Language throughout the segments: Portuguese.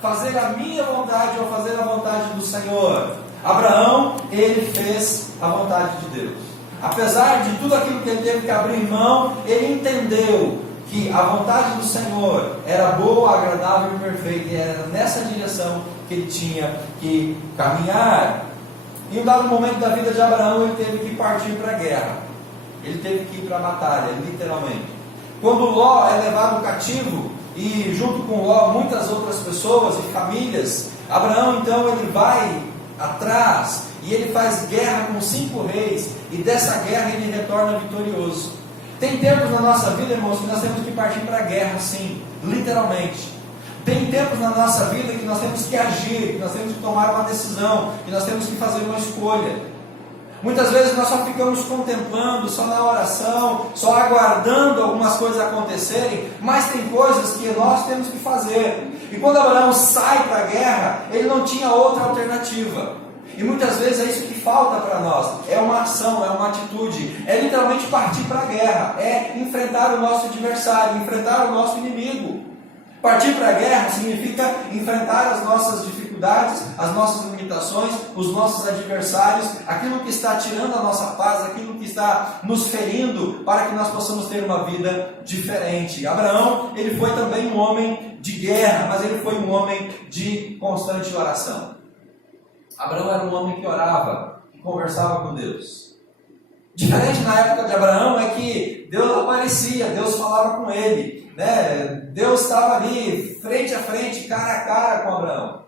fazer a minha vontade ou fazer a vontade do Senhor? Abraão, ele fez a vontade de Deus. Apesar de tudo aquilo que ele teve que abrir mão, ele entendeu que a vontade do Senhor era boa, agradável e perfeita, e era nessa direção que ele tinha que caminhar. Em um dado momento da vida de Abraão, ele teve que partir para a guerra. Ele teve que ir para a batalha, literalmente. Quando Ló é levado cativo, e junto com Ló muitas outras pessoas e famílias, Abraão então ele vai atrás e ele faz guerra com 5 reis, e dessa guerra ele retorna vitorioso. Tem tempos na nossa vida, irmãos, que nós temos que partir para a guerra, sim, literalmente. Tem tempos na nossa vida que nós temos que agir, que nós temos que tomar uma decisão, que nós temos que fazer uma escolha. Muitas vezes nós só ficamos contemplando, só na oração, só aguardando algumas coisas acontecerem, mas tem coisas que nós temos que fazer. E quando Abraão sai para a guerra, ele não tinha outra alternativa. E muitas vezes é isso que falta para nós, é uma ação, é uma atitude, é literalmente partir para a guerra, é enfrentar o nosso adversário, enfrentar o nosso inimigo. Partir para a guerra significa enfrentar as nossas dificuldades, as nossas limitações, os nossos adversários, aquilo que está tirando a nossa paz, aquilo que está nos ferindo, para que nós possamos ter uma vida diferente. Abraão, ele foi também um homem de guerra, mas ele foi um homem de constante oração. Abraão era um homem que orava, que conversava com Deus. Diferente na época de Abraão é que Deus aparecia, Deus falava com ele. Deus estava ali, frente a frente, cara a cara com Abraão.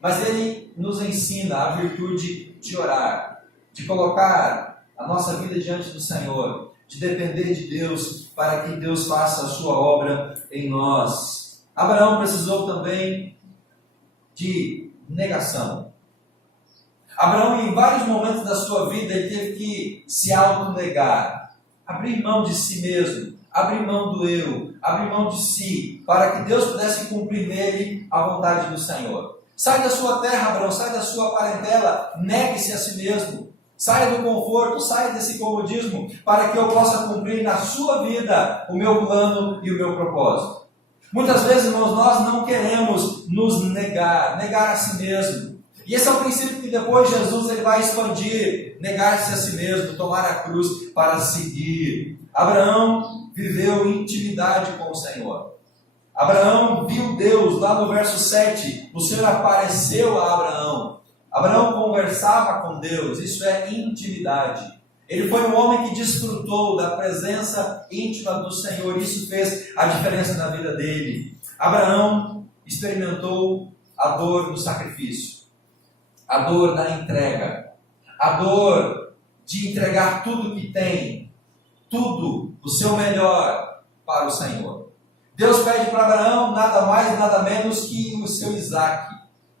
Mas ele nos ensina a virtude de orar, de colocar a nossa vida diante do Senhor, de depender de Deus, para que Deus faça a sua obra em nós. Abraão precisou também de negação. Abraão, em vários momentos da sua vida, ele teve que se autonegar, abrir mão de si mesmo, abrir mão do eu, abrir mão de si, para que Deus pudesse cumprir nele a vontade do Senhor. Sai da sua terra, Abraão, sai da sua parentela, negue-se a si mesmo, saia do conforto, saia desse comodismo, para que eu possa cumprir na sua vida o meu plano e o meu propósito. Muitas vezes, irmãos, nós não queremos nos negar a si mesmo. E esse é o princípio que depois Jesus ele vai expandir, negar-se a si mesmo, tomar a cruz para seguir. Abraão viveu intimidade com o Senhor. Abraão viu Deus, lá no verso 7, o Senhor apareceu a Abraão. Abraão conversava com Deus, isso é intimidade. Ele foi um homem que desfrutou da presença íntima do Senhor, isso fez a diferença na vida dele. Abraão experimentou a dor do sacrifício, a dor da entrega, a dor de entregar tudo que tem, tudo, o seu melhor para o Senhor. Deus pede para Abraão nada mais, nada menos que o seu Isaque,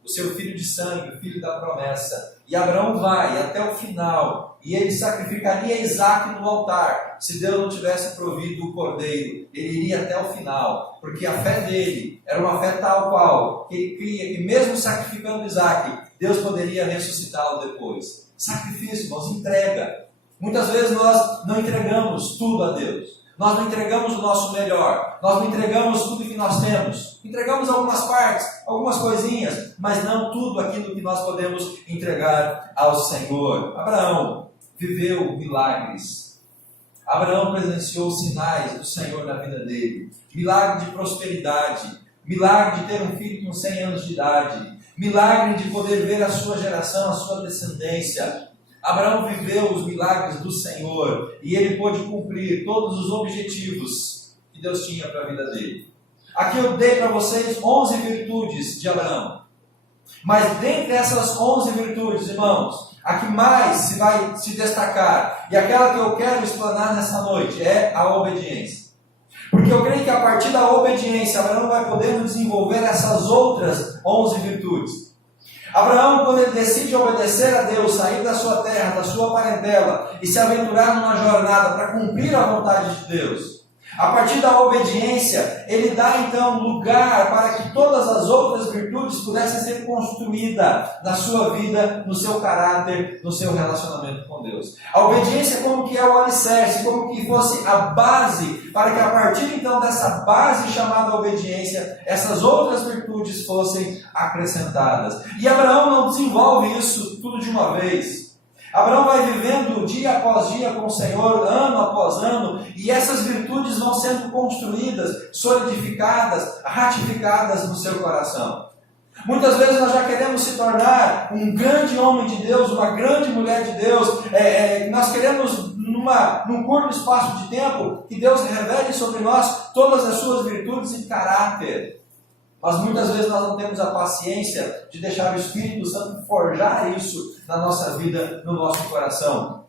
o seu filho de sangue, o filho da promessa. E Abraão vai até o final, e ele sacrificaria Isaque no altar, se Deus não tivesse provido o cordeiro. Ele iria até o final, porque a fé dele era uma fé tal qual, que ele cria que mesmo sacrificando Isaque, Deus poderia ressuscitá-lo depois. Sacrifício, irmãos, entrega. Muitas vezes nós não entregamos tudo a Deus. Nós não entregamos o nosso melhor. Nós não entregamos tudo que nós temos. Entregamos algumas partes, algumas coisinhas, mas não tudo aquilo que nós podemos entregar ao Senhor. Abraão viveu milagres. Abraão presenciou sinais do Senhor na vida dele. Milagre de prosperidade. Milagre de ter um filho com 100 anos de idade. Milagre de poder ver a sua geração, a sua descendência. Abraão viveu os milagres do Senhor e ele pôde cumprir todos os objetivos que Deus tinha para a vida dele. Aqui eu dei para vocês 11 virtudes de Abraão. Mas dentre essas 11 virtudes, irmãos, a que mais se vai se destacar e aquela que eu quero explanar nessa noite é a obediência. Porque eu creio que a partir da obediência, Abraão vai poder desenvolver essas outras 11 virtudes. Abraão, quando ele decide obedecer a Deus, sair da sua terra, da sua parentela e se aventurar numa jornada para cumprir a vontade de Deus, a partir da obediência, ele dá então lugar para que todas as outras virtudes pudessem ser construídas na sua vida, no seu caráter, no seu relacionamento com Deus. A obediência como que é o alicerce, como que fosse a base, para que a partir então dessa base chamada obediência, essas outras virtudes fossem acrescentadas. E Abraão não desenvolve isso tudo de uma vez. Abraão vai vivendo dia após dia com o Senhor, ano após ano, e essas virtudes vão sendo construídas, solidificadas, ratificadas no seu coração. Muitas vezes nós já queremos se tornar um grande homem de Deus, uma grande mulher de Deus. Nós queremos, num curto espaço de tempo, que Deus revele sobre nós todas as suas virtudes e caráter. Mas muitas vezes nós não temos a paciência de deixar o Espírito Santo forjar isso na nossa vida, no nosso coração.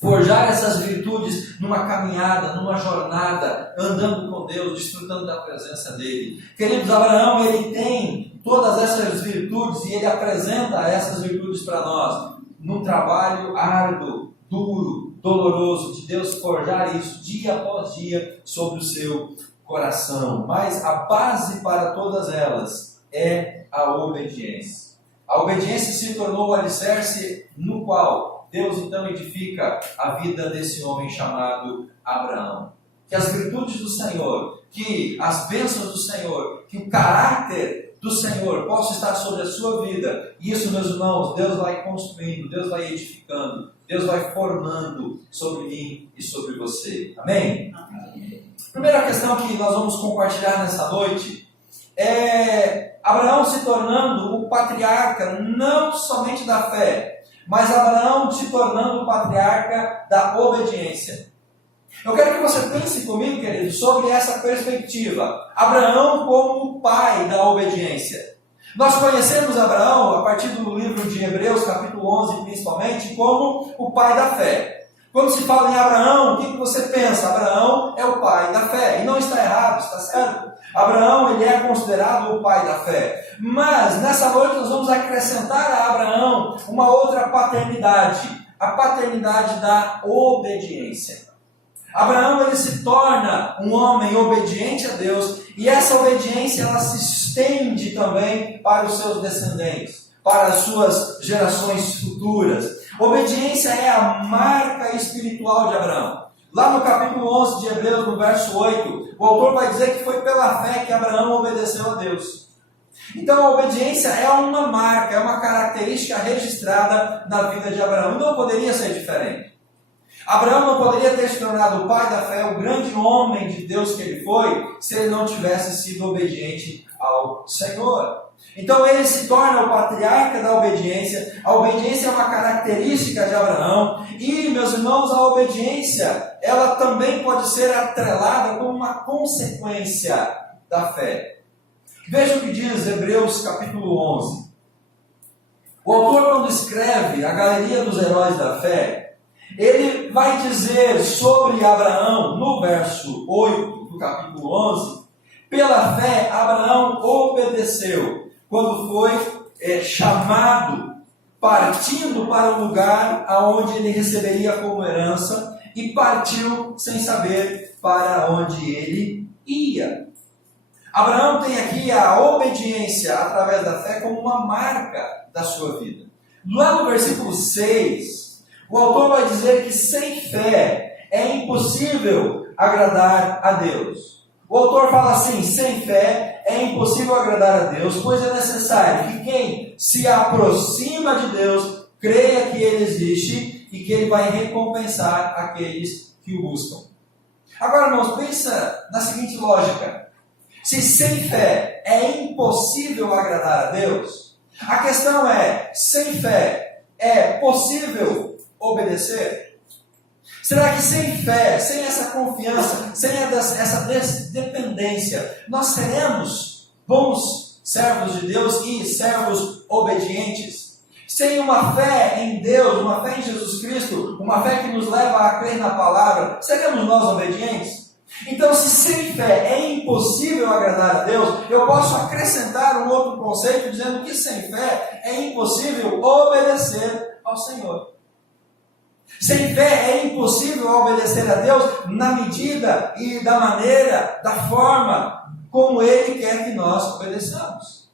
Forjar essas virtudes numa caminhada, numa jornada, andando com Deus, desfrutando da presença dEle. Queridos, Abraão, ele tem todas essas virtudes e ele apresenta essas virtudes para nós num trabalho árduo, duro, doloroso, de Deus forjar isso dia após dia sobre o seu coração. Mas a base para todas elas é a obediência. A obediência se tornou o alicerce no qual Deus então edifica a vida desse homem chamado Abraão. Que as virtudes do Senhor, que as bênçãos do Senhor, que o caráter do Senhor possa estar sobre a sua vida. E isso, meus irmãos, Deus vai construindo, Deus vai edificando, Deus vai formando sobre mim e sobre você. Amém? Amém. Primeira questão que nós vamos compartilhar nessa noite é Abraão se tornando o patriarca não somente da fé, mas Abraão se tornando o patriarca da obediência. Eu quero que você pense comigo, querido, sobre essa perspectiva. Abraão como o pai da obediência. Nós conhecemos Abraão, a partir do livro de Hebreus, capítulo 11, principalmente, como o pai da fé. Quando se fala em Abraão, o que você pensa? Abraão é o pai da fé. E não está errado, está certo? Abraão, ele é considerado o pai da fé. Mas, nessa noite, nós vamos acrescentar a Abraão uma outra paternidade. A paternidade da obediência. Abraão, ele se torna um homem obediente a Deus. E essa obediência, ela se estende também para os seus descendentes, para as suas gerações futuras. Obediência é a marca espiritual de Abraão. Lá no capítulo 11 de Hebreus, no verso 8, o autor vai dizer que foi pela fé que Abraão obedeceu a Deus. Então a obediência é uma marca, é uma característica registrada na vida de Abraão. Não poderia ser diferente. Abraão não poderia ter se tornado o pai da fé, o grande homem de Deus que ele foi, se ele não tivesse sido obediente ao Senhor. Então ele se torna o patriarca da obediência. A obediência é uma característica de Abraão. E, meus irmãos, a obediência, ela também pode ser atrelada como uma consequência da fé. Veja o que diz Hebreus capítulo 11. O autor, quando escreve a galeria dos heróis da fé, ele vai dizer sobre Abraão, no verso 8 do capítulo 11, pela fé Abraão obedeceu, quando foi chamado, partindo para o lugar aonde ele receberia como herança, e partiu sem saber para onde ele ia. Abraão tem aqui a obediência através da fé como uma marca da sua vida. Lá no versículo 6, o autor vai dizer que sem fé é impossível agradar a Deus. O autor fala assim: sem fé é impossível agradar a Deus, pois é necessário que quem se aproxima de Deus creia que Ele existe e que Ele vai recompensar aqueles que o buscam. Agora, irmãos, pensa na seguinte lógica: se sem fé é impossível agradar a Deus, a questão é, sem fé é possível obedecer? Será que sem fé, sem essa confiança, sem essa dependência, nós seremos bons servos de Deus e servos obedientes? Sem uma fé em Deus, uma fé em Jesus Cristo, uma fé que nos leva a crer na palavra, seremos nós obedientes? Então, se sem fé é impossível agradar a Deus, eu posso acrescentar um outro conceito dizendo que sem fé é impossível obedecer ao Senhor. Sem fé é impossível obedecer a Deus na medida e da maneira, da forma como Ele quer que nós obedeçamos.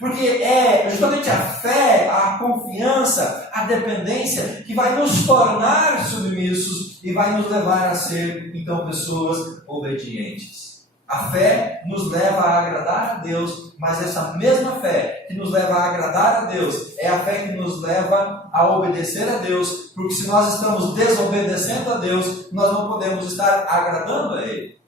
Porque é justamente a fé, a confiança, a dependência que vai nos tornar submissos e vai nos levar a ser, então, pessoas obedientes. A fé nos leva a agradar a Deus, mas essa mesma fé que nos leva a agradar a Deus é a fé que nos leva a obedecer a Deus, porque se nós estamos desobedecendo a Deus, nós não podemos estar agradando a Ele.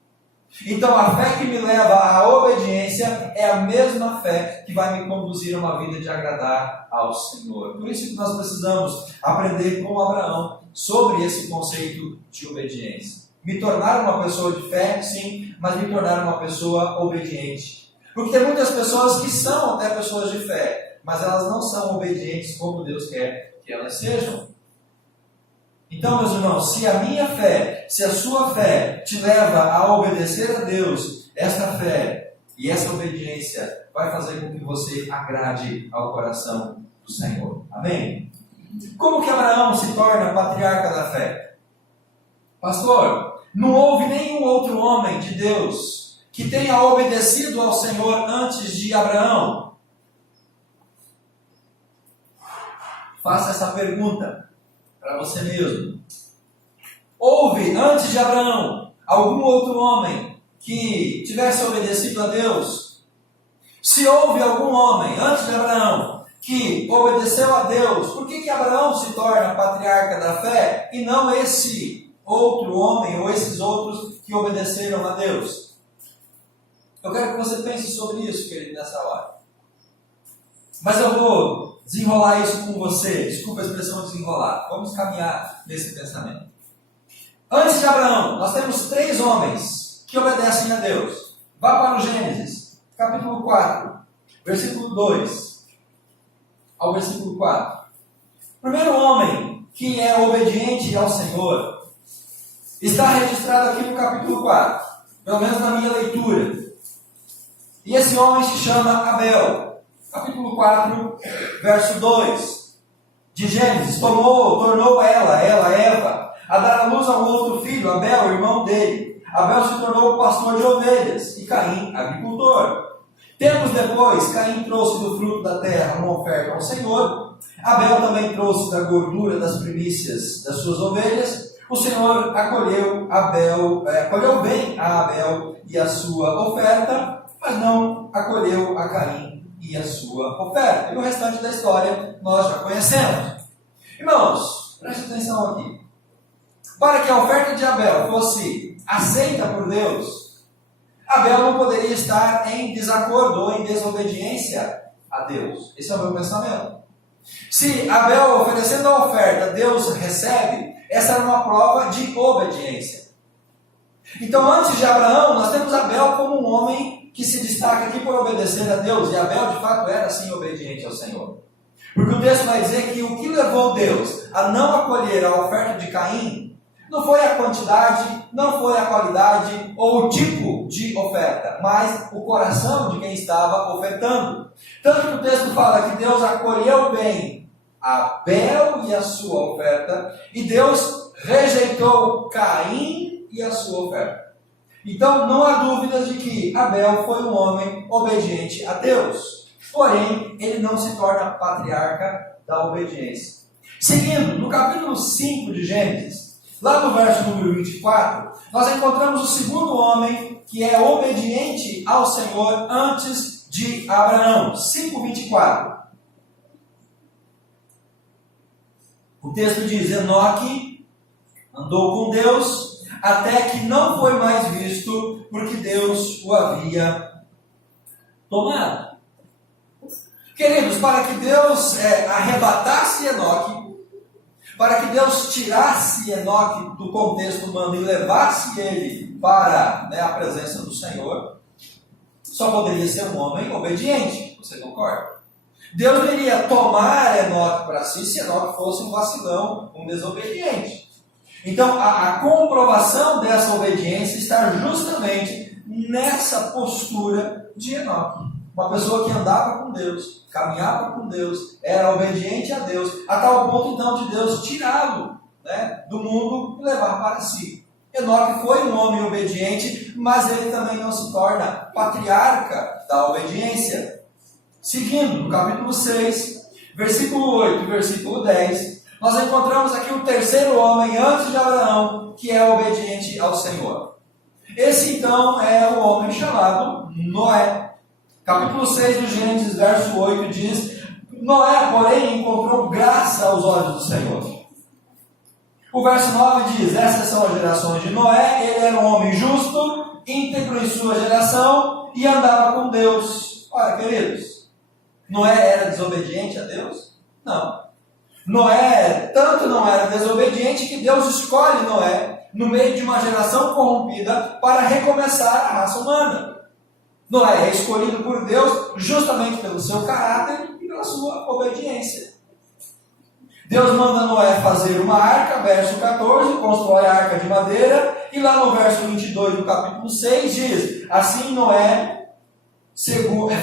Então a fé que me leva à obediência é a mesma fé que vai me conduzir a uma vida de agradar ao Senhor. Por isso que nós precisamos aprender com Abraão sobre esse conceito de obediência. Me tornar uma pessoa de fé, sim, mas me tornar uma pessoa obediente. Porque tem muitas pessoas que são até pessoas de fé, mas elas não são obedientes como Deus quer que elas sejam. Então, meus irmãos, se a minha fé, se a sua fé te leva a obedecer a Deus, esta fé e essa obediência vai fazer com que você agrade ao coração do Senhor. Amém? Como que Abraão se torna patriarca da fé? Pastor, não houve nenhum outro homem de Deus que tenha obedecido ao Senhor antes de Abraão? Faça essa pergunta para você mesmo. Houve, antes de Abraão, algum outro homem que tivesse obedecido a Deus? Se houve algum homem, antes de Abraão, que obedeceu a Deus, por que Abraão se torna patriarca da fé e não esse outro homem ou esses outros que obedeceram a Deus? Eu quero que você pense sobre isso, querido, nessa hora. Mas eu vou desenrolar isso com você. Desculpa a expressão desenrolar. Vamos caminhar nesse pensamento. Antes de Abraão, nós temos 3 homens que obedecem a Deus. Vá para o Gênesis, capítulo 4, versículo 2 ao versículo 4. O primeiro homem que é obediente ao Senhor está registrado aqui no capítulo 4, pelo menos na minha leitura. E esse homem se chama Abel. Capítulo 4, verso 2 de Gênesis. Tornou ela, Eva, a dar à luz a um outro filho, Abel, irmão dele. Abel se tornou pastor de ovelhas e Caim, agricultor. Tempos depois, Caim trouxe do fruto da terra uma oferta ao Senhor. Abel também trouxe da gordura das primícias das suas ovelhas. O Senhor acolheu bem a Abel e a sua oferta, mas não acolheu a Caim e a sua oferta. E o restante da história nós já conhecemos. Irmãos, preste atenção aqui. Para que a oferta de Abel fosse aceita por Deus, Abel não poderia estar em desacordo ou em desobediência a Deus. Esse é o meu pensamento. Se Abel oferecendo a oferta, Deus recebe, essa era uma prova de obediência. Então, antes de Abraão, nós temos Abel como um homem que se destaca aqui por obedecer a Deus, e Abel de fato era assim obediente ao Senhor. Porque o texto vai dizer que o que levou Deus a não acolher a oferta de Caim não foi a quantidade, não foi a qualidade ou o tipo de oferta, mas o coração de quem estava ofertando. Tanto que o texto fala que Deus acolheu bem Abel e a sua oferta, e Deus rejeitou Caim e a sua oferta. Então, não há dúvidas de que Abel foi um homem obediente a Deus. Porém, ele não se torna patriarca da obediência. Seguindo, no capítulo 5 de Gênesis, lá no verso número 24, nós encontramos o segundo homem que é obediente ao Senhor antes de Abraão. 5:24. O texto diz: Enoque andou com Deus até que não foi mais visto, porque Deus o havia tomado. Queridos, para que Deus arrebatasse Enoque, para que Deus tirasse Enoque do contexto humano e levasse ele para a presença do Senhor, só poderia ser um homem obediente. Você concorda? Deus não iria tomar Enoque para si se Enoque fosse um vacilão, um desobediente. Então, a comprovação dessa obediência está justamente nessa postura de Enoque. Uma pessoa que andava com Deus, caminhava com Deus, era obediente a Deus, a tal ponto então de Deus tirá-lo do mundo e levar para si. Enoque foi um homem obediente, mas ele também não se torna patriarca da obediência. Seguindo, no capítulo 6, versículo 8 e versículo 10, nós encontramos aqui o terceiro homem antes de Abraão, que é obediente ao Senhor. Esse então é o homem chamado Noé. Capítulo 6 do Gênesis, verso 8 diz: Noé, porém, encontrou graça aos olhos do Senhor. O verso 9 diz: essas são as gerações de Noé. Ele era um homem justo, íntegro em sua geração e andava com Deus. Olha, queridos, Noé era desobediente a Deus? Não. Noé tanto não era desobediente que Deus escolhe Noé no meio de uma geração corrompida para recomeçar a raça humana. Noé é escolhido por Deus justamente pelo seu caráter e pela sua obediência. Deus manda Noé fazer uma arca, verso 14, constrói a arca de madeira, e lá no verso 22 do capítulo 6 diz: assim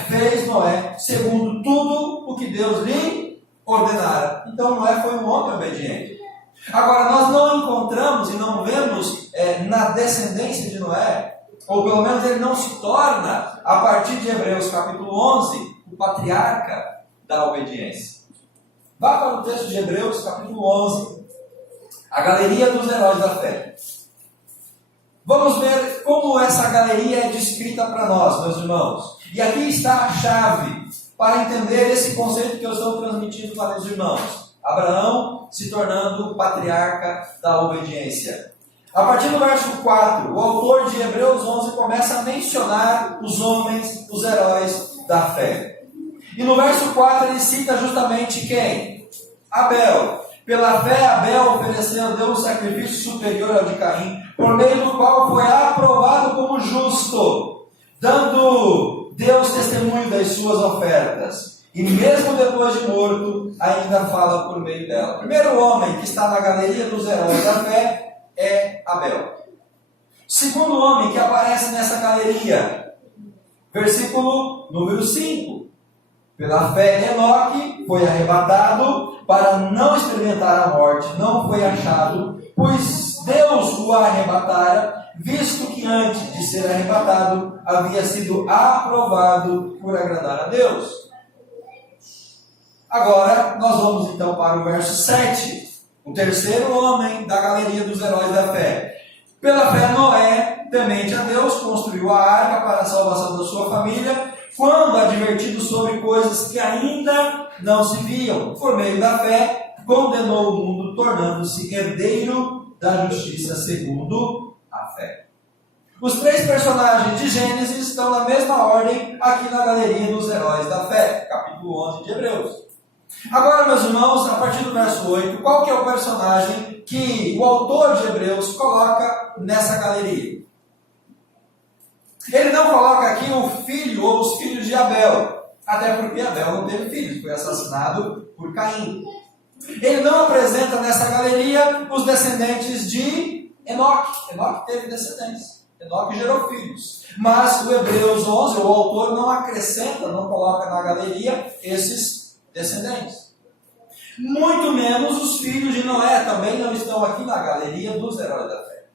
fez Noé segundo tudo o que Deus lhe ordenara. Então Noé foi um homem obediente. Agora, nós não encontramos e não vemos na descendência de Noé, ou pelo menos ele não se torna, a partir de Hebreus capítulo 11, o patriarca da obediência. Vá para o texto de Hebreus capítulo 11, a galeria dos heróis da fé. Vamos ver como essa galeria é descrita para nós, meus irmãos. E aqui está a chave para entender esse conceito que eu estou transmitindo para os irmãos. Abraão se tornando o patriarca da obediência. A partir do verso 4, o autor de Hebreus 11 começa a mencionar os homens, os heróis da fé. E no verso 4 ele cita justamente quem? Abel. Pela fé, Abel ofereceu a Deus um sacrifício superior ao de Caim, por meio do qual foi aprovado como justo, dando Deus testemunho das suas ofertas. E mesmo depois de morto, ainda fala por meio dela. O primeiro homem que está na galeria dos heróis da fé é Abel. Segundo homem que aparece nessa galeria, versículo número 5. Pela fé, Enoque foi arrebatado para não experimentar a morte, não foi achado, pois Deus o arrebatara, visto que antes de ser arrebatado, havia sido aprovado por agradar a Deus. Agora, nós vamos então para o verso 7. O terceiro homem da galeria dos heróis da fé. Pela fé, Noé, temente a Deus, construiu a arca para a salvação da sua família, quando advertido sobre coisas que ainda não se viam. Por meio da fé, condenou o mundo, tornando-se herdeiro da justiça segundo a fé. Os três personagens de Gênesis estão na mesma ordem aqui na galeria dos heróis da fé, capítulo 11 de Hebreus. Agora, meus irmãos, a partir do verso 8, qual que é o personagem que o autor de Hebreus coloca nessa galeria? Ele não coloca aqui o filho ou os filhos de Abel, até porque Abel não teve filhos, foi assassinado por Caim. Ele não apresenta nessa galeria os descendentes de Enoque. Enoque teve descendentes. Enoque gerou filhos. Mas o Hebreus 11, o autor não acrescenta, não coloca na galeria esses descendentes. Muito menos os filhos de Noé também não estão aqui na galeria dos heróis da fé.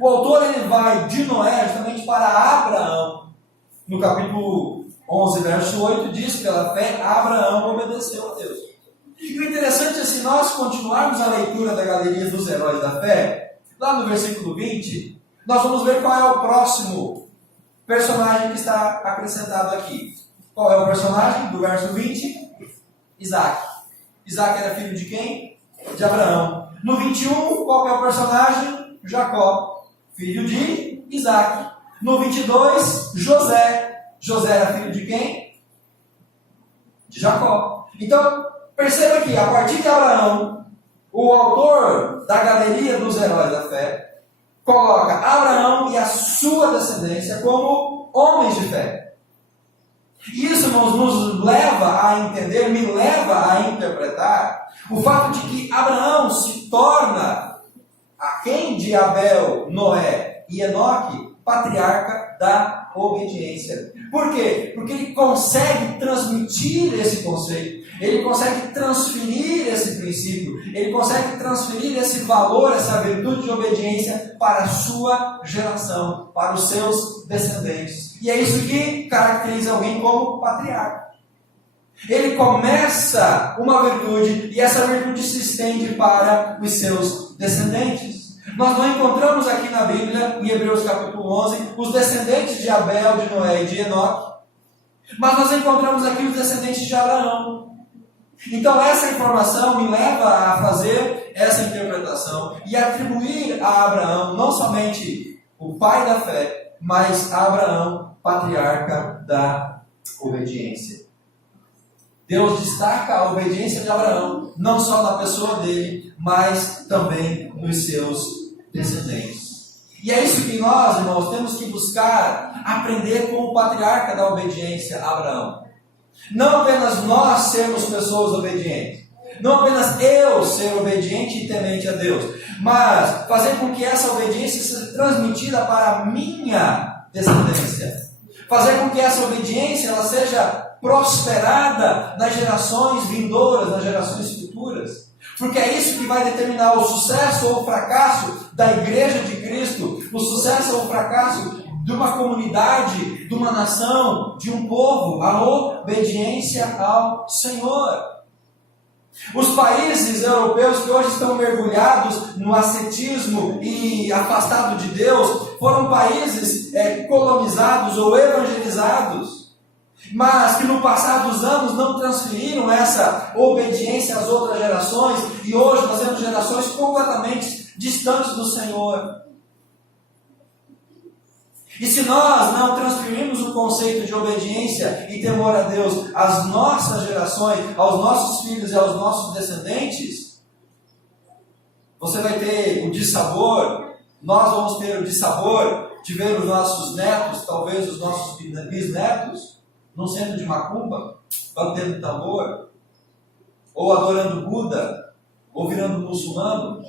O autor ele vai de Noé justamente para Abraão. No capítulo 11, verso 8, diz: pela fé, Abraão obedeceu a Deus. E o interessante é, se nós continuarmos a leitura da galeria dos heróis da fé, lá no versículo 20, nós vamos ver qual é o próximo personagem que está acrescentado aqui. Qual é o personagem do verso 20? Isaac. Isaac era filho de quem? De Abraão. No 21, qual é o personagem? Jacó, filho de Isaac. No 22, José. José era filho de quem? De Jacó. Então, perceba que a partir de Abraão, o autor da galeria dos heróis da fé coloca Abraão e a sua descendência como homens de fé. Isso, irmãos, nos leva a entender, me leva a interpretar o fato de que Abraão se torna, aquém de Abel, Noé e Enoque, patriarca da obediência. Por quê? Porque ele consegue transmitir esse conceito, ele consegue transferir esse princípio, ele consegue transferir esse valor, essa virtude de obediência para a sua geração, para os seus descendentes. E é isso que caracteriza alguém como patriarca. Ele começa uma virtude e essa virtude se estende para os seus descendentes. Nós não encontramos aqui na Bíblia, em Hebreus capítulo 11, os descendentes de Abel, de Noé e de Enoque, mas nós encontramos aqui os descendentes de Abraão. Então essa informação me leva a fazer essa interpretação e atribuir a Abraão não somente o pai da fé, mas a Abraão, patriarca da obediência. Deus destaca a obediência de Abraão, não só na pessoa dele, mas também nos seus descendentes. E é isso que nós, irmãos, temos que buscar aprender com o patriarca da obediência, Abraão. Não apenas nós sermos pessoas obedientes, não apenas eu ser obediente e temente a Deus, mas fazer com que essa obediência seja transmitida para a minha descendência. Fazer com que essa obediência ela seja prosperada nas gerações vindouras, nas gerações futuras. Porque é isso que vai determinar o sucesso ou o fracasso da Igreja de Cristo, o sucesso ou o fracasso de uma comunidade, de uma nação, de um povo, a obediência ao Senhor. Os países europeus que hoje estão mergulhados no ascetismo e afastados de Deus, foram países colonizados ou evangelizados, mas que no passar dos anos não transferiram essa obediência às outras gerações, e hoje nós temos gerações completamente distantes do Senhor. E se nós não transferirmos o conceito de obediência e temor a Deus às nossas gerações, aos nossos filhos e aos nossos descendentes, você vai ter o dissabor, nós vamos ter o dissabor de ver os nossos netos, talvez os nossos bisnetos, num centro de macumba, batendo tambor, ou adorando Buda, ou virando muçulmano.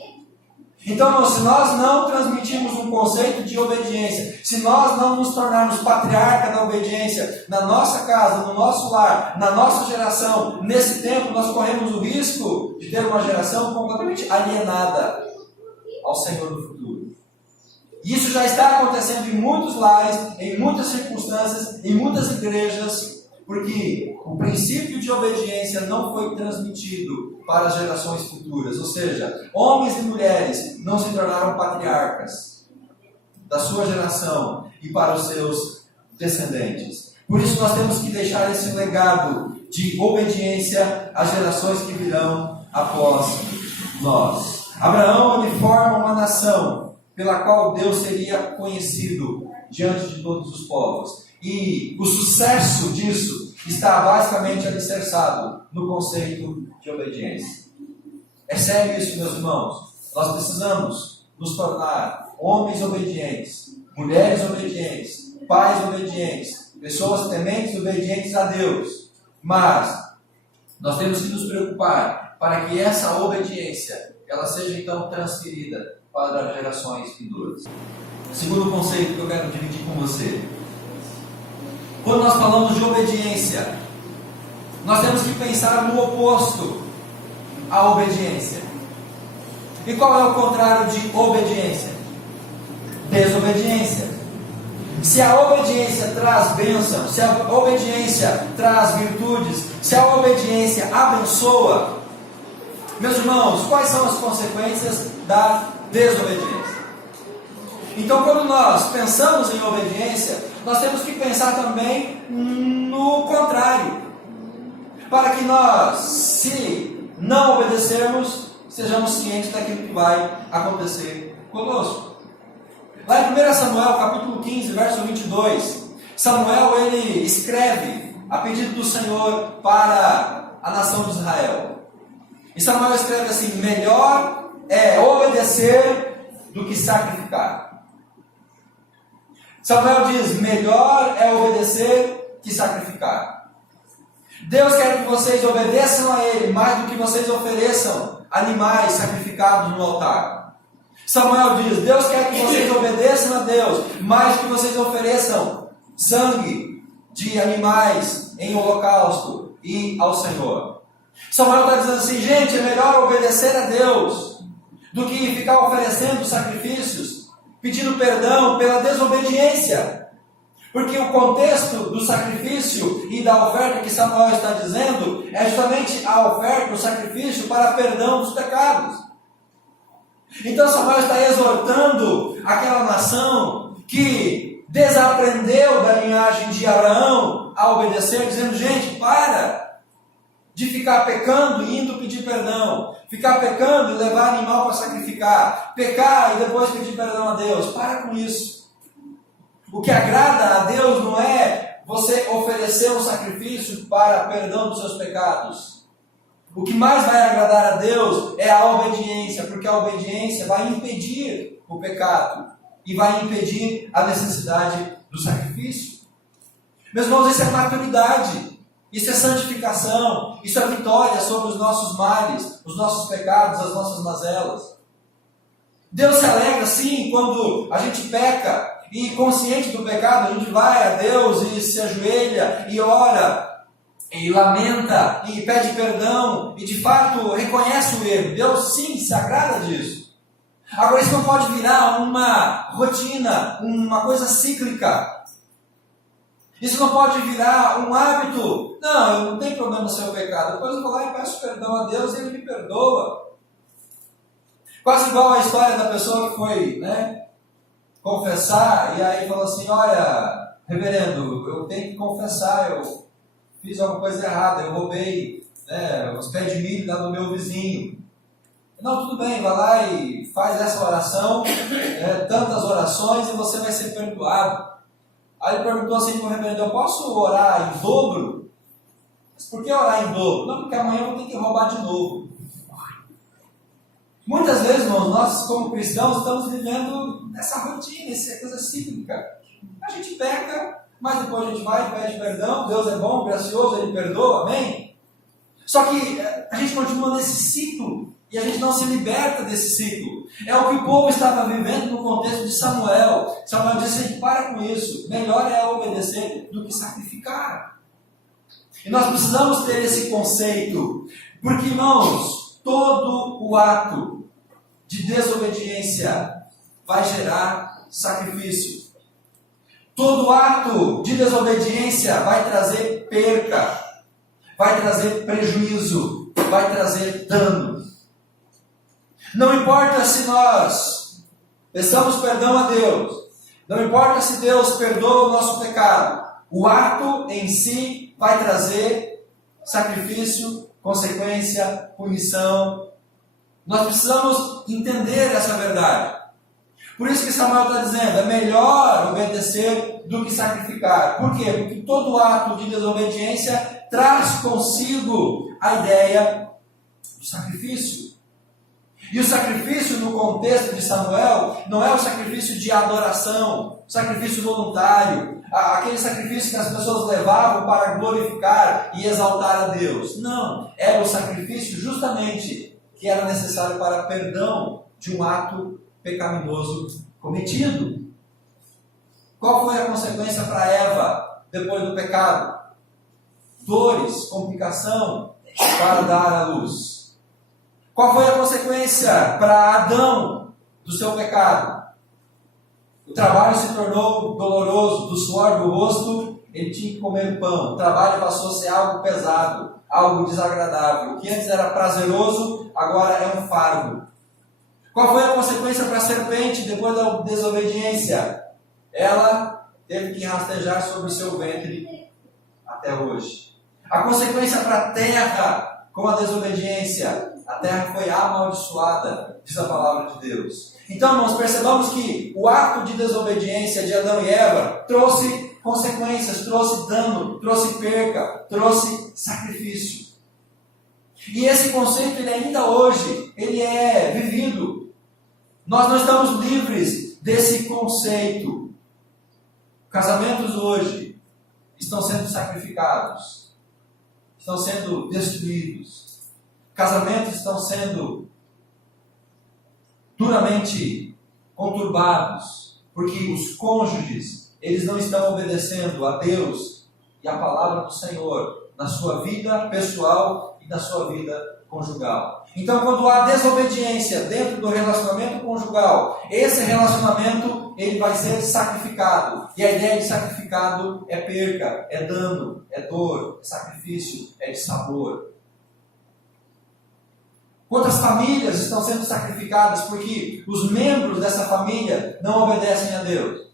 Então, se nós não transmitirmos um conceito de obediência, se nós não nos tornarmos patriarca da obediência na nossa casa, no nosso lar, na nossa geração, nesse tempo nós corremos o risco de ter uma geração completamente alienada ao Senhor no futuro. E isso já está acontecendo em muitos lares, em muitas circunstâncias, em muitas igrejas, porque o princípio de obediência não foi transmitido para as gerações futuras. Ou seja, homens e mulheres não se tornaram patriarcas da sua geração e para os seus descendentes. Por isso nós temos que deixar esse legado de obediência às gerações que virão após nós. Abraão, ele forma uma nação pela qual Deus seria conhecido diante de todos os povos. E o sucesso disso está basicamente alicerçado no conceito de obediência. É sério isso, meus irmãos. Nós precisamos nos tornar homens obedientes, mulheres obedientes, pais obedientes, pessoas tementes e obedientes a Deus. Mas nós temos que nos preocupar para que essa obediência ela seja então transferida para as gerações vindouras. Segundo conceito que eu quero dividir com você. Quando nós falamos de obediência, nós temos que pensar no oposto à obediência. E qual é o contrário de obediência? Desobediência. Se a obediência traz bênção, se a obediência traz virtudes, se a obediência abençoa, meus irmãos, quais são as consequências da desobediência? Então, quando nós pensamos em obediência, nós temos que pensar também no contrário, para que nós, se não obedecermos, sejamos cientes daquilo que vai acontecer conosco. Lá em 1 Samuel, capítulo 15, verso 22, Samuel ele escreve a pedido do Senhor para a nação de Israel. E Samuel escreve assim: melhor é obedecer do que sacrificar. Samuel diz: melhor é obedecer que sacrificar. Deus quer que vocês obedeçam a Ele mais do que vocês ofereçam animais sacrificados no altar. Samuel diz: Deus quer que vocês obedeçam a Deus mais do que vocês ofereçam sangue de animais em holocausto e ao Senhor. Samuel está dizendo assim: gente, é melhor obedecer a Deus do que ficar oferecendo sacrifícios, pedindo perdão pela desobediência. Porque o contexto do sacrifício e da oferta que Samuel está dizendo é justamente a oferta, o sacrifício para perdão dos pecados. Então Samuel está exortando aquela nação que desaprendeu da linhagem de Abraão a obedecer, dizendo: gente, para de ficar pecando e indo pedir perdão, ficar pecando e levar animal para sacrificar, pecar e depois pedir perdão a Deus. Para com isso. O que agrada a Deus não é você oferecer um sacrifício para perdão dos seus pecados. O que mais vai agradar a Deus é a obediência, porque a obediência vai impedir o pecado e vai impedir a necessidade do sacrifício. Meus irmãos, isso é maturidade, isso é santificação, isso é vitória sobre os nossos males, os nossos pecados, as nossas mazelas. Deus se alegra sim quando a gente peca e, consciente do pecado, a gente vai a Deus e se ajoelha e ora e lamenta e pede perdão e de fato reconhece o erro. Deus sim se agrada disso. Agora, isso não pode virar uma rotina, uma coisa cíclica. Isso não pode virar um hábito. Não, eu não tenho problema sem o pecado. Depois eu vou lá e peço perdão a Deus e Ele me perdoa. Quase igual a história da pessoa que foi, confessar e aí falou assim: olha, reverendo, eu tenho que confessar, eu fiz alguma coisa errada, eu roubei os pés de milho lá do meu vizinho. Não, tudo bem, vai lá e faz essa oração, tantas orações e você vai ser perdoado. Aí ele perguntou assim para o reverendo: eu posso orar em dobro? Mas por que orar em dobro? Não, porque amanhã eu vou ter que roubar de novo. Muitas vezes, irmãos, nós como cristãos estamos vivendo essa rotina, essa coisa cíclica. A gente peca, mas depois a gente vai e pede perdão. Deus é bom, gracioso, Ele perdoa, amém? Só que a gente continua nesse ciclo e a gente não se liberta desse ciclo. É o que o povo estava vivendo no contexto de Samuel. Samuel disse: para com isso, melhor é obedecer do que sacrificar. E nós precisamos ter esse conceito, porque, irmãos, todo o ato de desobediência vai gerar sacrifício. Todo ato de desobediência vai trazer perca, vai trazer prejuízo, vai trazer dano. Não importa se nós peçamos perdão a Deus, não importa se Deus perdoa o nosso pecado, o ato em si vai trazer sacrifício, consequência, punição. Nós precisamos entender essa verdade. Por isso que Samuel está dizendo: é melhor obedecer do que sacrificar. Por quê? Porque todo ato de desobediência traz consigo a ideia do sacrifício. E o sacrifício no contexto de Samuel não é o sacrifício de adoração, sacrifício voluntário, aquele sacrifício que as pessoas levavam para glorificar e exaltar a Deus. Não, era o sacrifício justamente que era necessário para perdão de um ato pecaminoso cometido. Qual foi a consequência para Eva depois do pecado? Dores, complicação para dar à luz. Qual foi a consequência para Adão do seu pecado? O trabalho se tornou doloroso, do suor do rosto ele tinha que comer pão. O trabalho passou a ser algo pesado, algo desagradável. O que antes era prazeroso, agora é um fardo. Qual foi a consequência para a serpente depois da desobediência? Ela teve que rastejar sobre o seu ventre até hoje. A consequência para a terra com a desobediência: a terra foi amaldiçoada, diz a palavra de Deus. Então, irmãos, percebamos que o ato de desobediência de Adão e Eva trouxe consequências, trouxe dano, trouxe perca, trouxe sacrifício. E esse conceito, ele ainda hoje, ele é vivido. Nós não estamos livres desse conceito. Casamentos hoje estão sendo sacrificados, estão sendo destruídos. Casamentos estão sendo duramente conturbados, porque os cônjuges, eles não estão obedecendo a Deus e a palavra do Senhor na sua vida pessoal e da sua vida conjugal. Então, quando há desobediência dentro do relacionamento conjugal, esse relacionamento ele vai ser sacrificado. E a ideia de sacrificado é perca, é dano, é dor, é sacrifício, é sabor. Quantas famílias estão sendo sacrificadas porque os membros dessa família não obedecem a Deus?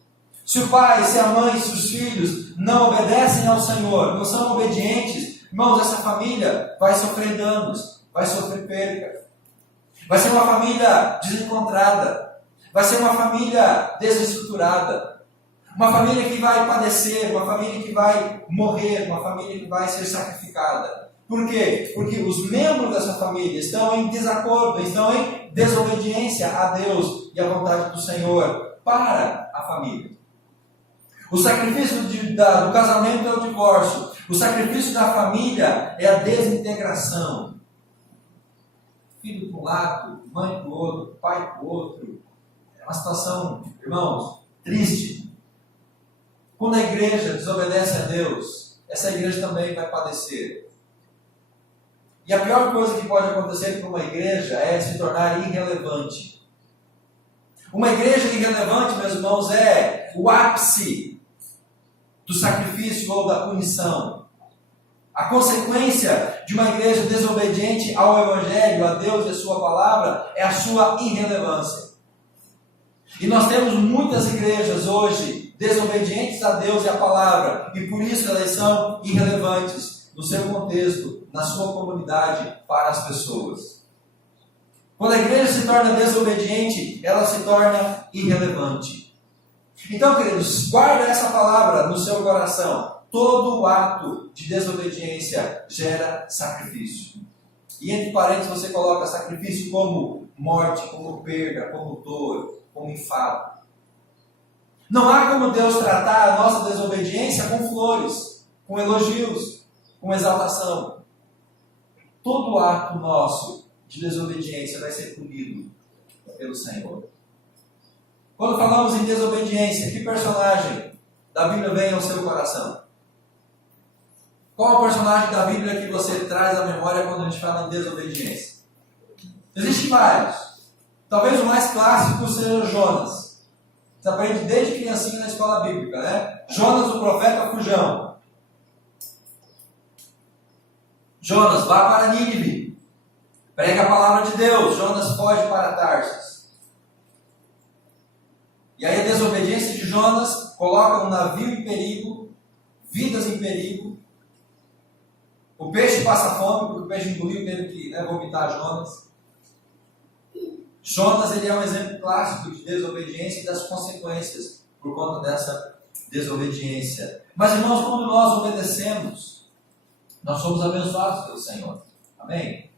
Se o pai, se a mãe, se os filhos não obedecem ao Senhor, não são obedientes, irmãos, essa família vai sofrer danos, vai sofrer perca. Vai ser uma família desencontrada, vai ser uma família desestruturada, uma família que vai padecer, uma família que vai morrer, uma família que vai ser sacrificada. Por quê? Porque os membros dessa família estão em desacordo, estão em desobediência a Deus e à vontade do Senhor para a família. O sacrifício do casamento é o divórcio. O sacrifício da família é a desintegração. Filho para um lado, mãe para o outro, pai para o outro. É uma situação, irmãos, triste. Quando a igreja desobedece a Deus, essa igreja também vai padecer. E a pior coisa que pode acontecer para uma igreja é se tornar irrelevante. Uma igreja irrelevante, meus irmãos, é o ápice do sacrifício ou da punição. A consequência de uma igreja desobediente ao Evangelho, a Deus e a sua palavra, é a sua irrelevância. E nós temos muitas igrejas hoje desobedientes a Deus e à palavra, e por isso elas são irrelevantes no seu contexto, na sua comunidade, para as pessoas. Quando a igreja se torna desobediente, ela se torna irrelevante. Então, queridos, guarda essa palavra no seu coração. Todo ato de desobediência gera sacrifício. E entre parênteses você coloca sacrifício como morte, como perda, como dor, como enfado. Não há como Deus tratar a nossa desobediência com flores, com elogios, com exaltação. Todo ato nosso de desobediência vai ser punido pelo Senhor. Quando falamos em desobediência, que personagem da Bíblia vem ao seu coração? Qual é o personagem da Bíblia que você traz à memória quando a gente fala em desobediência? Existem vários. Talvez o mais clássico seja Jonas. Você aprende desde criancinha na escola bíblica, né? Jonas, o profeta fujão. Jonas, vá para Nínive. Prega a palavra de Deus. Jonas foge para Tarsis. E aí a desobediência de Jonas coloca um navio em perigo, vidas em perigo. O peixe passa fome, porque o peixe engoliu, teve que vomitar Jonas. Jonas ele é um exemplo clássico de desobediência e das consequências por conta dessa desobediência. Mas, irmãos, quando nós obedecemos, nós somos abençoados pelo Senhor. Amém?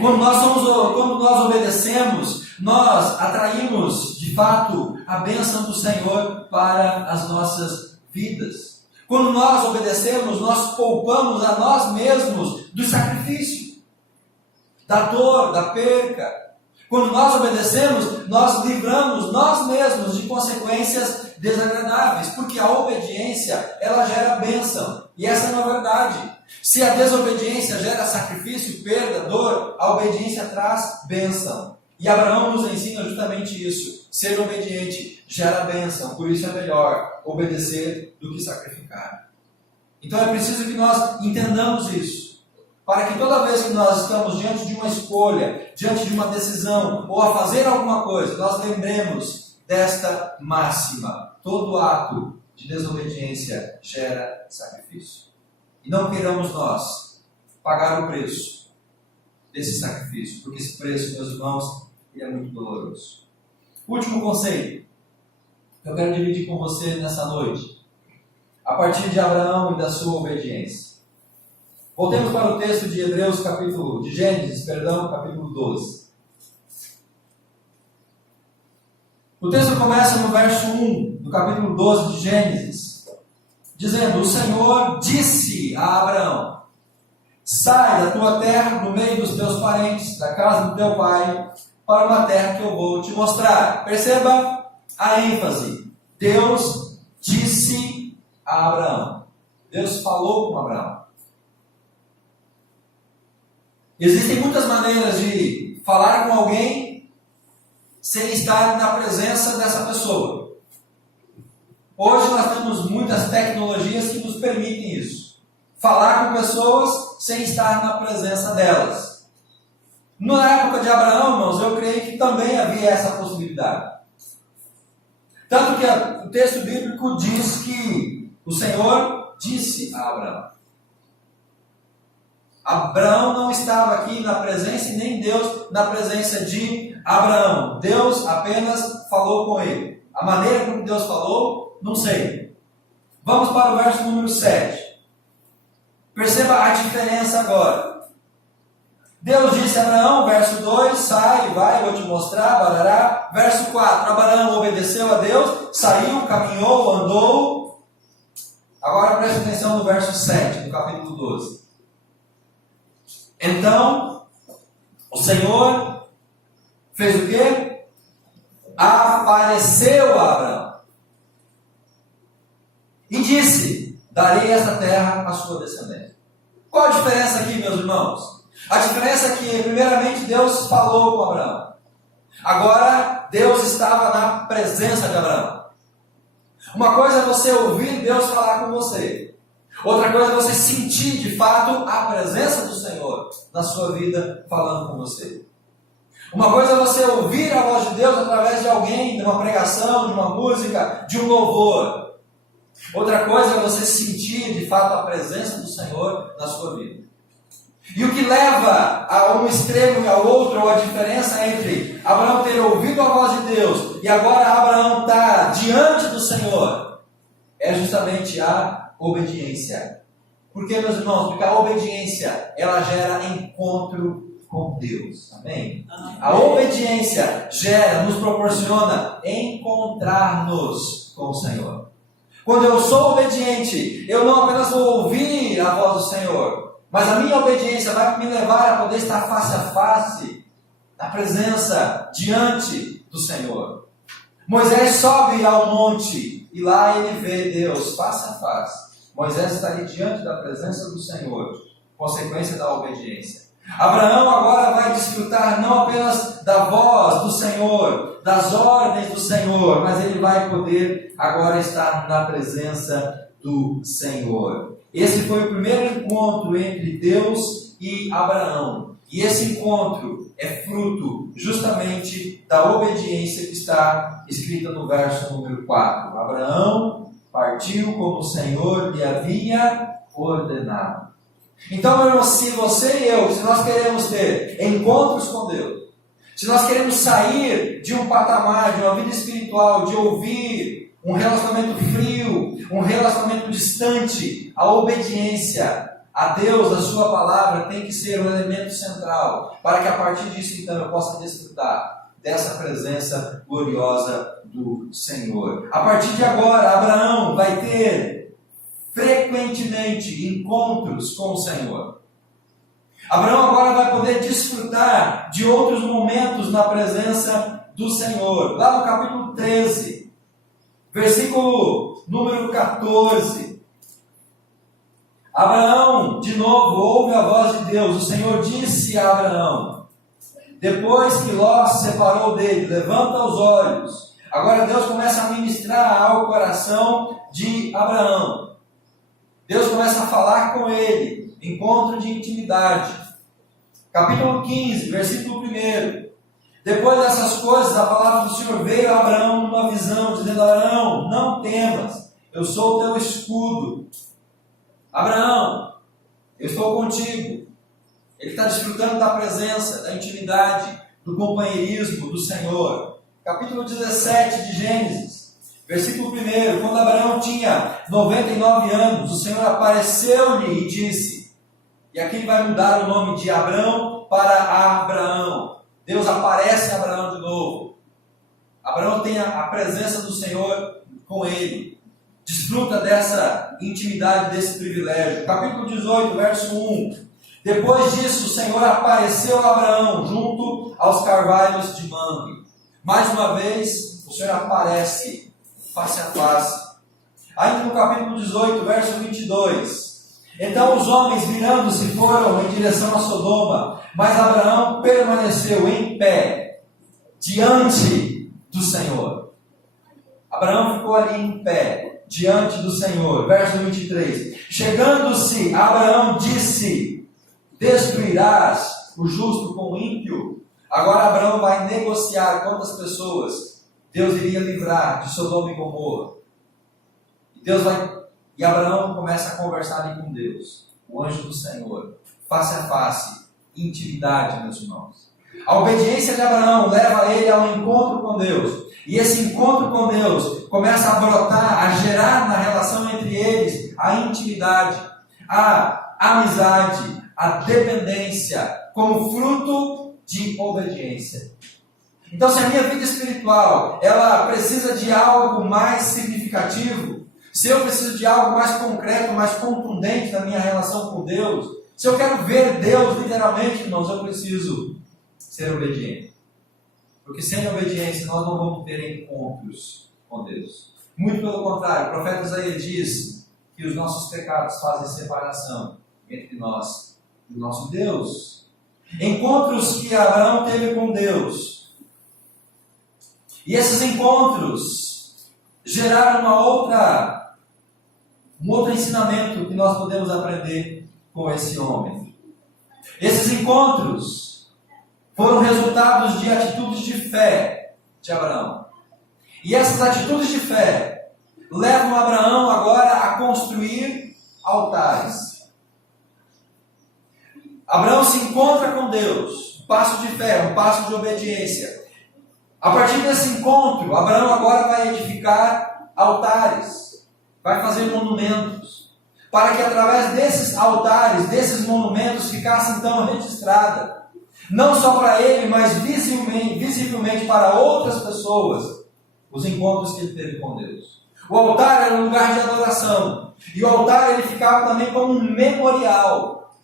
Quando nós obedecemos, nós atraímos, de fato, a bênção do Senhor para as nossas vidas. Quando nós obedecemos, nós poupamos a nós mesmos do sacrifício, da dor, da perca. Quando nós obedecemos, nós livramos nós mesmos de consequências desagradáveis, porque a obediência, ela gera bênção. E essa é uma verdade. Se a desobediência gera sacrifício, perda, dor, a obediência traz bênção. E Abraão nos ensina justamente isso. Ser obediente gera bênção, por isso é melhor obedecer do que sacrificar. Então é preciso que nós entendamos isso, para que toda vez que nós estamos diante de uma escolha, diante de uma decisão, ou a fazer alguma coisa, nós lembremos desta máxima: todo ato de desobediência gera sacrifício. E não queiramos nós pagar o preço desse sacrifício, porque esse preço, meus irmãos, ele é muito doloroso. Último conceito que eu quero dividir com você nessa noite, a partir de Abraão e da sua obediência. Voltemos para o texto de Gênesis, capítulo 12. O texto começa no verso 1 do capítulo 12 de Gênesis, dizendo: o Senhor disse a Abraão: sai da tua terra, do meio dos teus parentes, da casa do teu pai, para uma terra que eu vou te mostrar. Perceba a ênfase. Deus disse a Abraão. Deus falou com Abraão. Existem muitas maneiras de falar com alguém sem estar na presença dessa pessoa. Hoje nós temos muitas tecnologias que nos permitem isso. Falar com pessoas sem estar na presença delas. Na época de Abraão, irmãos, eu creio que também havia essa possibilidade. Tanto que o texto bíblico diz que o Senhor disse a Abraão. Abraão não estava aqui na presença e nem Deus na presença de Abraão. Deus apenas falou com ele. A maneira como Deus falou, não sei. Vamos para o verso número 7. Perceba a diferença agora. Deus disse a Abraão, verso 2, sai, vai, vou te mostrar, barará. Verso 4, Abraão obedeceu a Deus, saiu, caminhou, andou. Agora preste atenção no verso 7, do capítulo 12. Então, o Senhor fez o quê? Apareceu a Abraão. E disse, darei esta terra à sua descendência. Qual a diferença aqui, meus irmãos? A diferença é que, primeiramente, Deus falou com Abraão. Agora, Deus estava na presença de Abraão. Uma coisa é você ouvir Deus falar com você. Outra coisa é você sentir, de fato, a presença do Senhor na sua vida falando com você. Uma coisa é você ouvir a voz de Deus através de alguém, de uma pregação, de uma música, de um louvor. Outra coisa é você sentir, de fato, a presença do Senhor na sua vida. E o que leva a um extremo e ao outro, ou a diferença entre Abraão ter ouvido a voz de Deus e agora Abraão está diante do Senhor, é justamente a obediência. Por que, meus irmãos? Porque a obediência, ela gera encontro com Deus. Amém? A obediência nos proporciona encontrar-nos com o Senhor. Quando eu sou obediente, eu não apenas vou ouvir a voz do Senhor, mas a minha obediência vai me levar a poder estar face a face, na presença, diante do Senhor. Moisés sobe ao monte e lá ele vê Deus face a face. Moisés está ali diante da presença do Senhor, consequência da obediência. Abraão agora vai desfrutar não apenas da voz do Senhor, das ordens do Senhor, mas ele vai poder agora estar na presença do Senhor. Esse foi o primeiro encontro entre Deus e Abraão. E esse encontro é fruto justamente da obediência que está escrita no verso número 4. Abraão partiu como o Senhor lhe havia ordenado. Então, meu irmão, se você e eu, se nós queremos ter encontros com Deus, se nós queremos sair de um patamar, de uma vida espiritual, de ouvir um relacionamento frio, um relacionamento distante, a obediência a Deus, a sua palavra, tem que ser um elemento central, para que a partir disso, então, eu possa desfrutar dessa presença gloriosa do Senhor. A partir de agora, Abraão vai ter frequentemente encontros com o Senhor. Abraão agora vai poder desfrutar de outros momentos na presença do Senhor. Lá no capítulo 13, versículo número 14. Abraão, de novo, ouve a voz de Deus. O Senhor disse a Abraão, depois que Ló se separou dele, levanta os olhos. Agora Deus começa a ministrar ao coração de Abraão. Deus começa a falar com ele, encontro de intimidade. Capítulo 15, versículo 1. Depois dessas coisas, a palavra do Senhor veio a Abraão numa visão, dizendo: Abraão, não temas, eu sou o teu escudo. Abraão, eu estou contigo. Ele está desfrutando da presença, da intimidade, do companheirismo do Senhor. Capítulo 17 de Gênesis, versículo 1. Quando Abraão tinha 99 anos, o Senhor apareceu-lhe e disse, e aqui ele vai mudar o nome de Abrão para Abraão. Deus aparece a Abraão de novo. Abraão tem a presença do Senhor com ele. Desfruta dessa intimidade, desse privilégio. Capítulo 18, verso 1. Depois disso, o Senhor apareceu a Abraão junto aos carvalhos de Mamre. Mais uma vez, o Senhor aparece face a face. Ainda no capítulo 18, verso 22. Então os homens, virando-se, foram em direção a Sodoma, mas Abraão permaneceu em pé diante do Senhor. Abraão ficou ali em pé diante do Senhor. Verso 23. Chegando-se, Abraão disse: destruirás o justo com o ímpio? Agora Abraão vai negociar quantas pessoas Deus iria livrar de Sodoma e Gomorra. E Abraão começa a conversar ali com Deus, o anjo do Senhor, face a face, intimidade, meus irmãos. A obediência de Abraão leva ele ao encontro com Deus. E esse encontro com Deus começa a brotar, a gerar na relação entre eles a intimidade, a amizade, a dependência, como fruto de obediência. Então, se a minha vida espiritual ela precisa de algo mais significativo, se eu preciso de algo mais concreto, mais contundente na minha relação com Deus, se eu quero ver Deus literalmente, irmãos, eu preciso ser obediente. Porque sem obediência nós não vamos ter encontros com Deus. Muito pelo contrário, o profeta Isaías diz que os nossos pecados fazem separação entre nós e o nosso Deus. Encontros que Abraão teve com Deus. E esses encontros geraram um outro ensinamento que nós podemos aprender com esse homem. Esses encontros foram resultados de atitudes de fé de Abraão. E essas atitudes de fé levam Abraão agora a construir altares. Abraão se encontra com Deus, um passo de fé, um passo de obediência. A partir desse encontro, Abraão agora vai edificar altares, vai fazer monumentos, para que através desses altares, desses monumentos, ficasse então registrada, não só para ele, mas visivelmente para outras pessoas, os encontros que ele teve com Deus. O altar era um lugar de adoração, e o altar ele ficava também como um memorial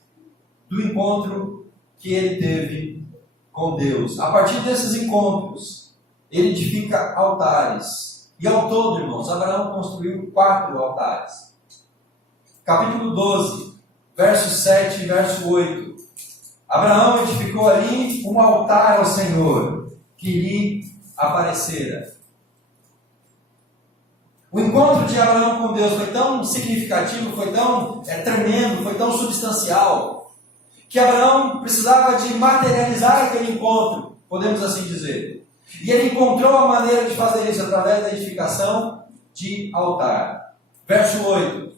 do encontro que ele teve com Deus. A partir desses encontros, ele edifica altares. E ao todo, irmãos, Abraão construiu 4 altares. Capítulo 12, verso 7 e verso 8. Abraão edificou ali um altar ao Senhor, que lhe aparecera. O encontro de Abraão com Deus foi tão significativo, foi tão tremendo, foi tão substancial, que Abraão precisava de materializar aquele encontro, podemos assim dizer. E ele encontrou a maneira de fazer isso através da edificação de altar. Verso 8.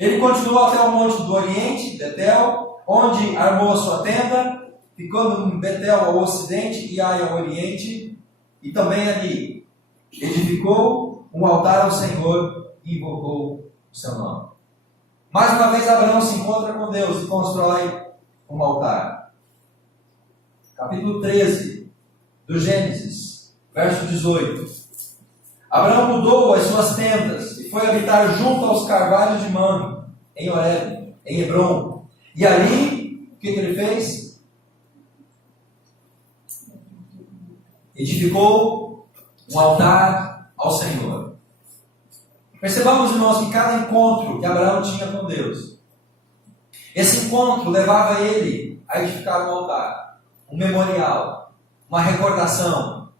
Ele continuou até o monte do Oriente, Betel, onde armou a sua tenda, ficando em Betel ao ocidente e Ai ao oriente, e também ali edificou um altar ao Senhor e invocou o seu nome. Mais uma vez Abraão se encontra com Deus e constrói um altar. Capítulo 13 do Gênesis, verso 18. Abraão mudou as suas tendas e foi habitar junto aos carvalhos de Mamre, em Horebe, em Hebrom. E ali, o que ele fez? Edificou um altar ao Senhor. Percebamos, irmãos, que cada encontro que Abraão tinha com Deus, esse encontro levava ele a edificar um altar, um memorial, uma recordação,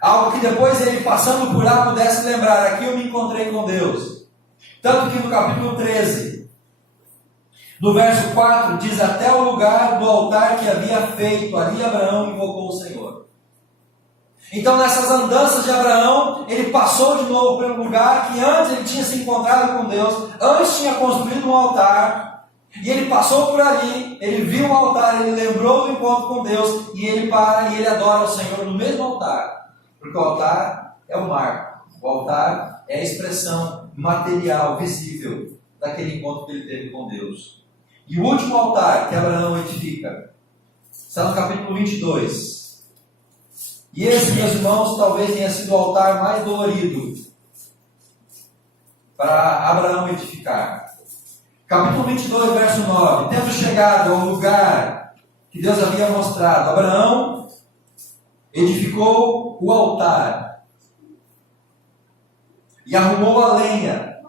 algo que depois ele, passando por lá, pudesse lembrar: aqui eu me encontrei com Deus. Tanto que no capítulo 13, no verso 4, diz: até o lugar do altar que havia feito, ali Abraão invocou o Senhor. Então, nessas andanças de Abraão, ele passou de novo pelo lugar que antes ele tinha se encontrado com Deus, antes tinha construído um altar, e ele passou por ali, ele viu o altar, ele lembrou do encontro com Deus, e ele para e ele adora o Senhor no mesmo altar, porque o altar é o marco, o altar é a expressão material, visível, daquele encontro que ele teve com Deus. E o último altar que Abraão edifica está no capítulo 22. E esse, meus irmãos, talvez tenha sido o altar mais dolorido para Abraão edificar. Capítulo 22, verso 9. Tendo chegado ao lugar que Deus havia mostrado, Abraão edificou o altar e arrumou a lenha.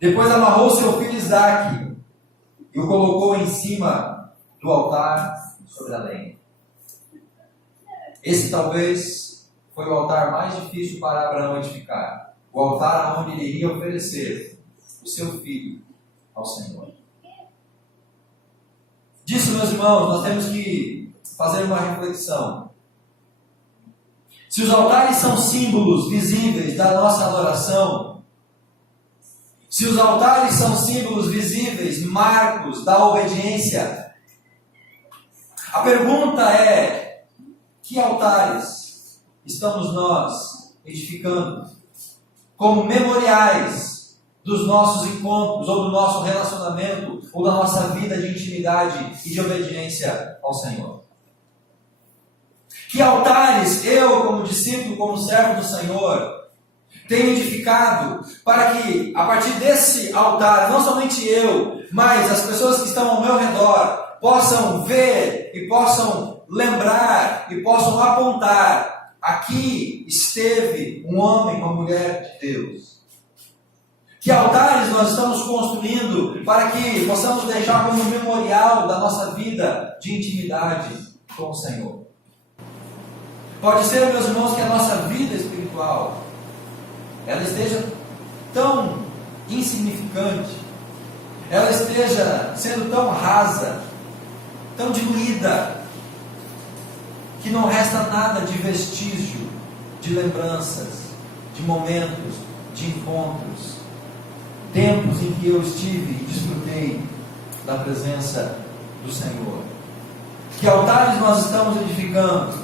Depois amarrou seu filho Isaque e o colocou em cima do altar sobre a lenha. Esse talvez foi o altar mais difícil para Abraão edificar. O altar onde ele iria oferecer o seu filho ao Senhor. Disso, meus irmãos, nós temos que fazer uma reflexão. Se os altares são símbolos visíveis da nossa adoração, se os altares são símbolos visíveis, marcos da obediência, a pergunta é: que altares estamos nós edificando como memoriais dos nossos encontros, ou do nosso relacionamento, ou da nossa vida de intimidade e de obediência ao Senhor? Que altares eu, como discípulo, como servo do Senhor, tenho edificado para que, a partir desse altar, não somente eu, mas as pessoas que estão ao meu redor, possam ver e possam lembrar e possam apontar: aqui esteve um homem, uma mulher de Deus. Que altares nós estamos construindo para que possamos deixar como memorial da nossa vida de intimidade com o Senhor? Pode ser, meus irmãos, que a nossa vida espiritual ela esteja tão insignificante, ela esteja sendo tão rasa, tão diluída, que não resta nada de vestígio, de lembranças, de momentos, de encontros, tempos em que eu estive e desfrutei da presença do Senhor. Que altares nós estamos edificando?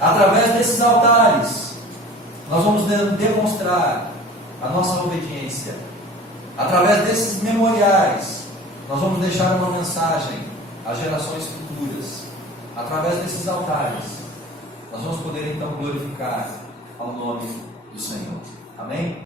Através desses altares, nós vamos demonstrar a nossa obediência. Através desses memoriais, nós vamos deixar uma mensagem às gerações futuras. Através desses altares, nós vamos poder então glorificar ao nome do Senhor. Amém?